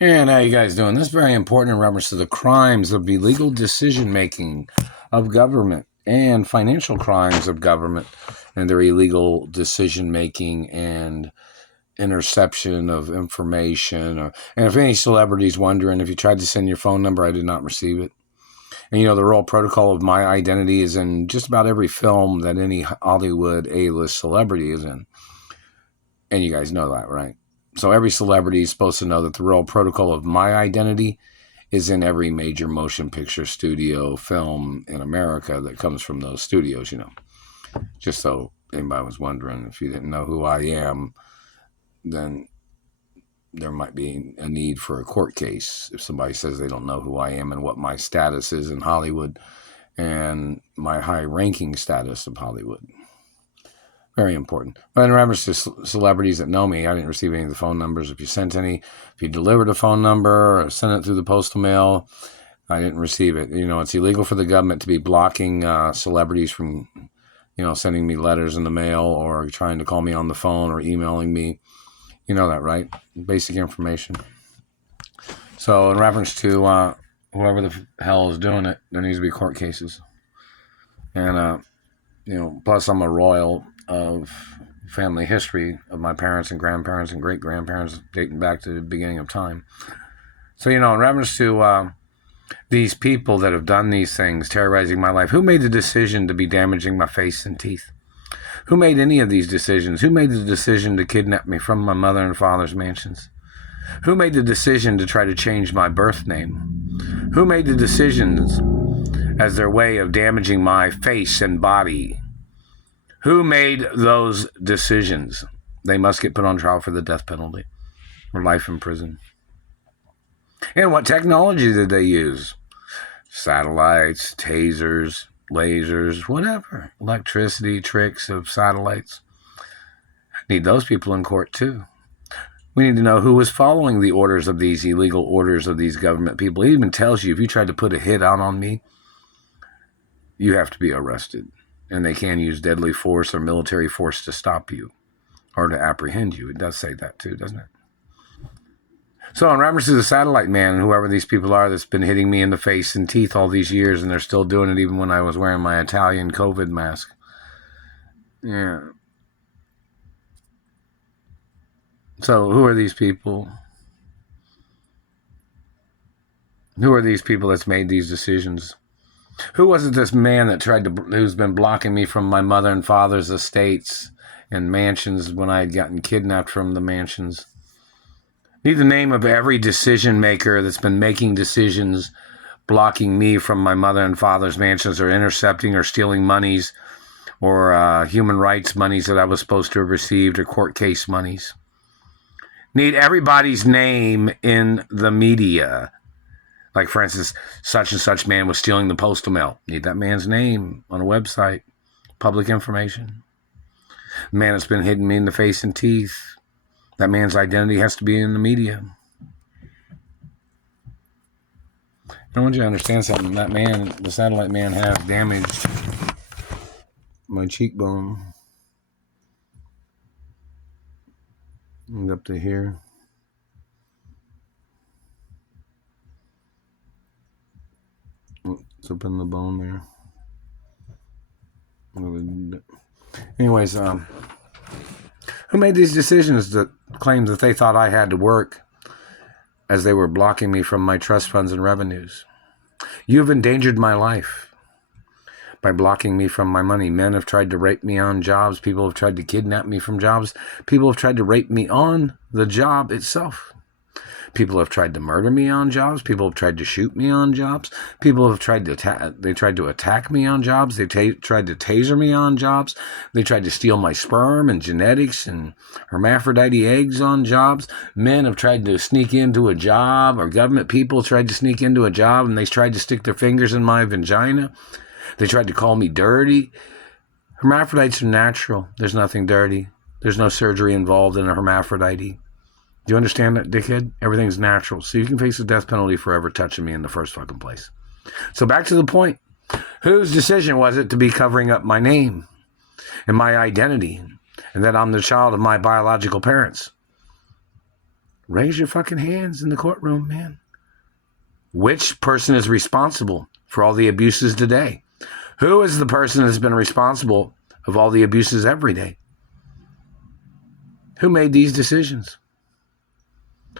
And how you guys doing? This is very important in reference to the crimes of illegal decision-making of government and financial crimes of government and their illegal decision-making and interception of information. And if any celebrity's wondering, if you tried to send your phone number, I did not receive it. And the role protocol of my identity is in just about every film that any Hollywood A-list celebrity is in. And you guys know that, right? So every celebrity is supposed to know that the real protocol of my identity is in every major motion picture studio film in America that comes from those studios, Just so anybody was wondering, if you didn't know who I am, then there might be a need for a court case if somebody says they don't know who I am and what my status is in Hollywood and my high-ranking status of Hollywood. Very important. But in reference to celebrities that know me, I didn't receive any of the phone numbers. If you sent any, if you delivered a phone number or sent it through the postal mail, I didn't receive it. It's illegal for the government to be blocking celebrities from, sending me letters in the mail or trying to call me on the phone or emailing me. You know that, right? Basic information. So in reference to whoever the hell is doing it, there needs to be court cases. And, plus I'm a royal of family history of my parents and grandparents and great-grandparents dating back to the beginning of time. So, in reference to these people that have done these things, terrorizing my life, who made the decision to be damaging my face and teeth? Who made any of these decisions? Who made the decision to kidnap me from my mother and father's mansions? Who made the decision to try to change my birth name? Who made the decisions as their way of damaging my face and body? Who made those decisions? They must get put on trial for the death penalty or life in prison. And what technology did they use? Satellites, tasers, lasers, whatever. Electricity, tricks of satellites. Need those people in court too. We need to know who was following the orders of these illegal orders of these government people. It even tells you if you try to put a hit out on me, you have to be arrested. And they can use deadly force or military force to stop you or to apprehend you. It does say that too, doesn't it? So in reference to the satellite man, whoever these people are that's been hitting me in the face and teeth all these years, and they're still doing it even when I was wearing my Italian COVID mask. Yeah. So who are these people? Who are these people that's made these decisions? Who was it, this man that who's been blocking me from my mother and father's estates and mansions when I had gotten kidnapped from the mansions? Need the name of every decision maker that's been making decisions, blocking me from my mother and father's mansions or intercepting or stealing monies or human rights monies that I was supposed to have received or court case monies. Need everybody's name in the media. Like, for instance, such and such man was stealing the postal mail. Need that man's name on a website. Public information. The man that's been hitting me in the face and teeth. That man's identity has to be in the media. I want you to understand something. That man, the satellite man, has damaged my cheekbone. And up to here. It's up in the bone there. Anyways, who made these decisions that claimed that they thought I had to work as they were blocking me from my trust funds and revenues? You have endangered my life by blocking me from my money. Men have tried to rape me on jobs. People have tried to kidnap me from jobs. People have tried to rape me on the job itself. People have tried to murder me on jobs. People have tried to shoot me on jobs. People have tried to attack me on jobs. They tried to taser me on jobs. They tried to steal my sperm and genetics and hermaphrodite eggs on jobs. Men have tried to sneak into a job, or government people tried to sneak into a job, and they tried to stick their fingers in my vagina. They tried to call me dirty. Hermaphrodites are natural. There's nothing dirty. There's no surgery involved in a hermaphrodite. Do you understand that, dickhead? Everything's natural. So you can face the death penalty for ever touching me in the first fucking place. So back to the point. Whose decision was it to be covering up my name and my identity and that I'm the child of my biological parents? Raise your fucking hands in the courtroom, man. Which person is responsible for all the abuses today? Who is the person that's been responsible of all the abuses every day? Who made these decisions?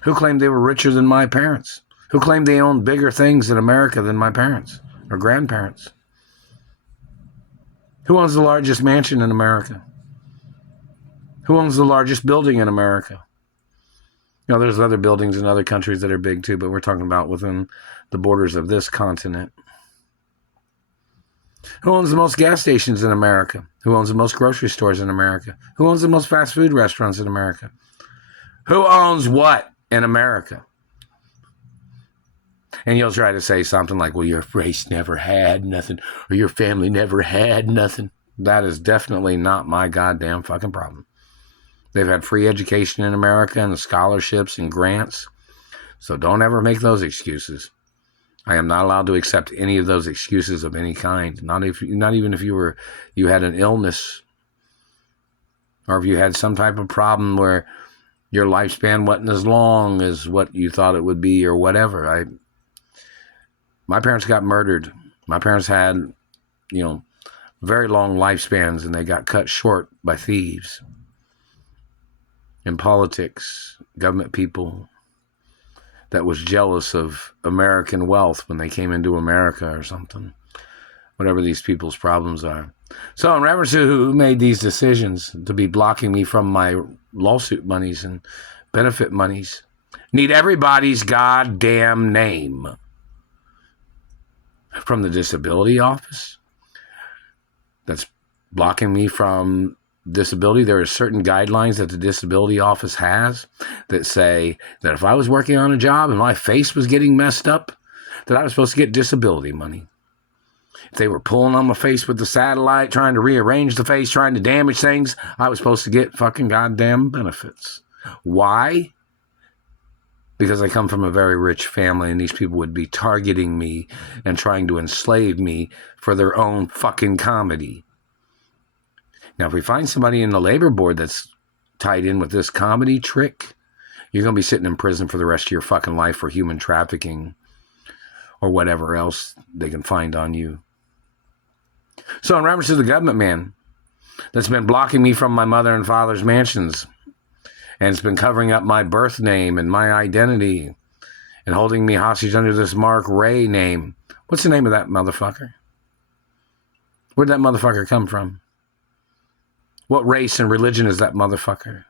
Who claimed they were richer than my parents? Who claimed they owned bigger things in America than my parents or grandparents? Who owns the largest mansion in America? Who owns the largest building in America? You know, there's other buildings in other countries that are big too, but we're talking about within the borders of this continent. Who owns the most gas stations in America? Who owns the most grocery stores in America? Who owns the most fast food restaurants in America? Who owns what in America? And you'll try to say something like, well, your race never had nothing, or your family never had nothing. That is definitely not my goddamn fucking problem. They've had free education in America and scholarships and grants. So don't ever make those excuses. I am not allowed to accept any of those excuses of any kind. Not even if you had an illness, or if you had some type of problem where your lifespan wasn't as long as what you thought it would be or whatever. My parents got murdered. My parents had, very long lifespans, and they got cut short by thieves. In politics, government people that was jealous of American wealth when they came into America or something. Whatever these people's problems are. So in reference to who made these decisions to be blocking me from my lawsuit monies and benefit monies, need everybody's goddamn name. From the disability office that's blocking me from disability. There are certain guidelines that the disability office has that say that if I was working on a job and my face was getting messed up, that I was supposed to get disability money. If they were pulling on my face with the satellite, trying to rearrange the face, trying to damage things, I was supposed to get fucking goddamn benefits. Why? Because I come from a very rich family, and these people would be targeting me and trying to enslave me for their own fucking comedy. Now, if we find somebody in the labor board that's tied in with this comedy trick, you're going to be sitting in prison for the rest of your fucking life for human trafficking or whatever else they can find on you. So in reference to the government man that's been blocking me from my mother and father's mansions, and it's been covering up my birth name and my identity and holding me hostage under this Mark Ray name. What's the name of that motherfucker? Where'd that motherfucker come from? What race and religion is that motherfucker?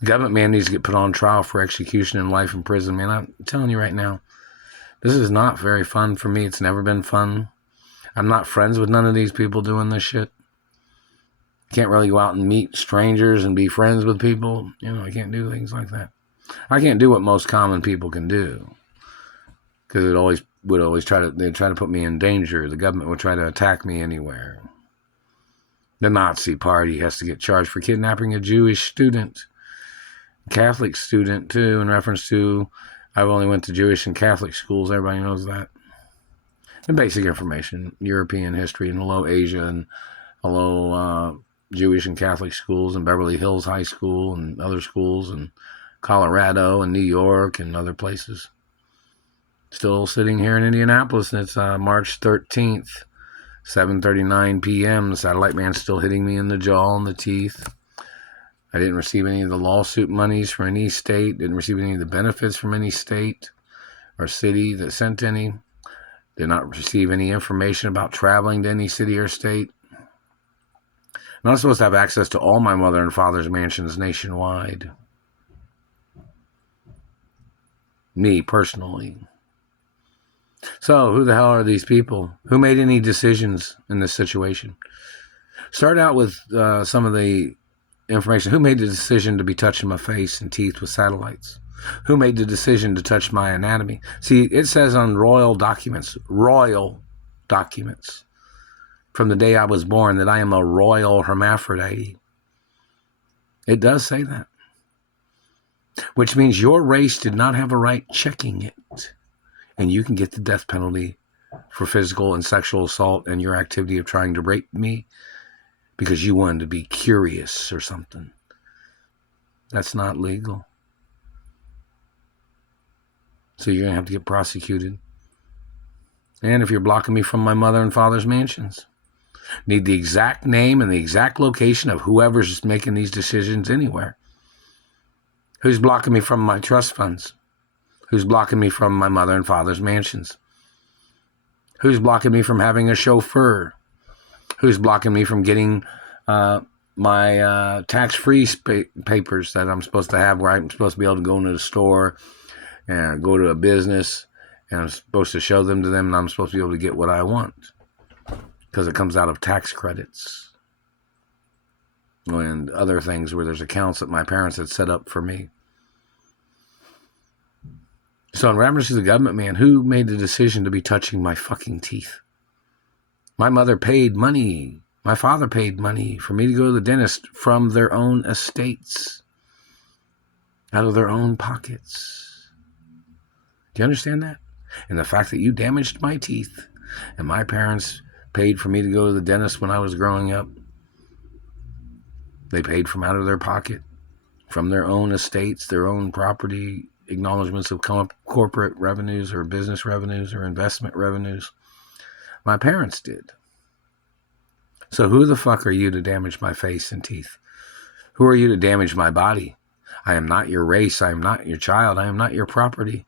The government man needs to get put on trial for execution and life in prison, man. I'm telling you right now, this is not very fun for me. It's never been fun. I'm not friends with none of these people doing this shit. Can't really go out and meet strangers and be friends with people. I can't do things like that. I can't do what most common people can do. Because they'd try to put me in danger. The government would try to attack me anywhere. The Nazi party has to get charged for kidnapping a Jewish student. A Catholic student, too, in reference to, I've only went to Jewish and Catholic schools. Everybody knows that. And basic information, European history, and hello Asia, and hello Jewish and Catholic schools, and Beverly Hills High School, and other schools, and Colorado, and New York, and other places. Still sitting here in Indianapolis, and it's March 13th, 7:39 p.m. The satellite man's still hitting me in the jaw and the teeth. I didn't receive any of the lawsuit monies from any state, didn't receive any of the benefits from any state or city that sent any, did not receive any information about traveling to any city or state. I'm not supposed to have access to all my mother and father's mansions nationwide. Me, personally. So, who the hell are these people? Who made any decisions in this situation? Start out with some of the information. Who made the decision to be touching my face and teeth with satellites? Who made the decision to touch my anatomy? See, it says on royal documents, from the day I was born, that I am a royal hermaphrodite. It does say that. Which means your race did not have a right checking it. And you can get the death penalty for physical and sexual assault and your activity of trying to rape me because you wanted to be curious or something. That's not legal. So you're going to have to get prosecuted. And if you're blocking me from my mother and father's mansions, need the exact name and the exact location of whoever's making these decisions anywhere. Who's blocking me from my trust funds? Who's blocking me from my mother and father's mansions? Who's blocking me from having a chauffeur? Who's blocking me from getting my tax-free papers that I'm supposed to have, where I'm supposed to be able to go into the store and go to a business, and I'm supposed to show them to them, and I'm supposed to be able to get what I want because it comes out of tax credits and other things where there's accounts that my parents had set up for me. So in reference to the government, man, who made the decision to be touching my fucking teeth? My mother paid money. My father paid money for me to go to the dentist from their own estates, out of their own pockets. Do you understand that? And the fact that you damaged my teeth and my parents paid for me to go to the dentist when I was growing up, they paid from out of their pocket, from their own estates, their own property, acknowledgments of corporate revenues or business revenues or investment revenues. My parents did. So who the fuck are you to damage my face and teeth? Who are you to damage my body? I am not your race. I am not your child. I am not your property.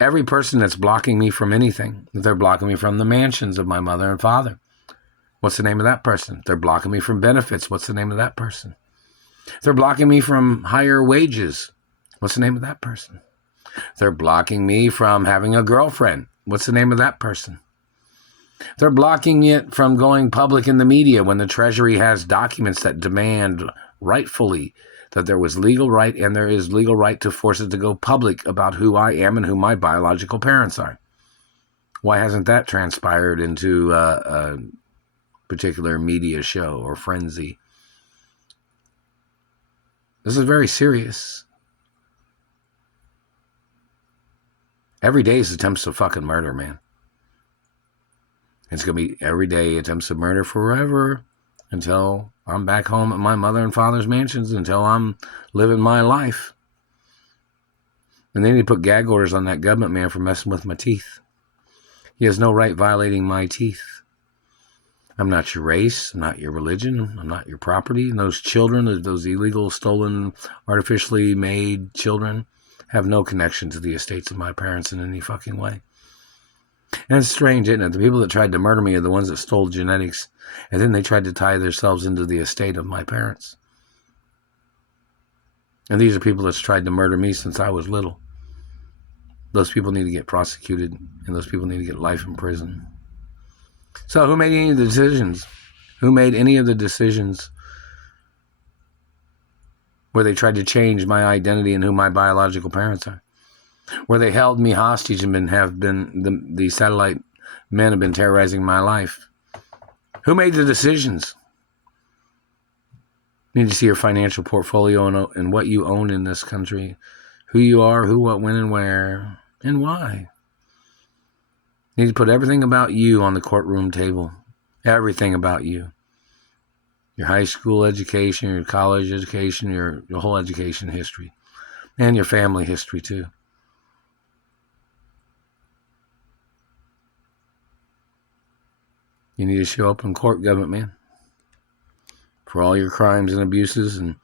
Every person that's blocking me from anything, they're blocking me from the mansions of my mother and father. What's the name of that person? They're blocking me from benefits. What's the name of that person? They're blocking me from higher wages. What's the name of that person? They're blocking me from having a girlfriend. What's the name of that person? They're blocking it from going public in the media when the Treasury has documents that demand rightfully that there was legal right and there is legal right to force it to go public about who I am and who my biological parents are. Why hasn't that transpired into a particular media show or frenzy? This is very serious. Every day is attempts of fucking murder, man. It's going to be every day attempts of murder forever until I'm back home at my mother and father's mansions, until I'm living my life. And they need to put gag orders on that government man for messing with my teeth. He has no right violating my teeth. I'm not your race. I'm not your religion. I'm not your property. And those children, those illegal, stolen, artificially made children have no connection to the estates of my parents in any fucking way. And it's strange, isn't it? The people that tried to murder me are the ones that stole genetics, and then they tried to tie themselves into the estate of my parents. And these are people that's tried to murder me since I was little. Those people need to get prosecuted, and those people need to get life in prison. So who made any of the decisions? Who made any of the decisions where they tried to change my identity and who my biological parents are? Where they held me hostage and the satellite men have been terrorizing my life. Who made the decisions? You need to see your financial portfolio and what you own in this country. Who you are, who, what, when, and where, and why. You need to put everything about you on the courtroom table. Everything about you. Your high school education, your college education, your whole education history. And your family history, too. You need to show up in court, government man, for all your crimes and abuses and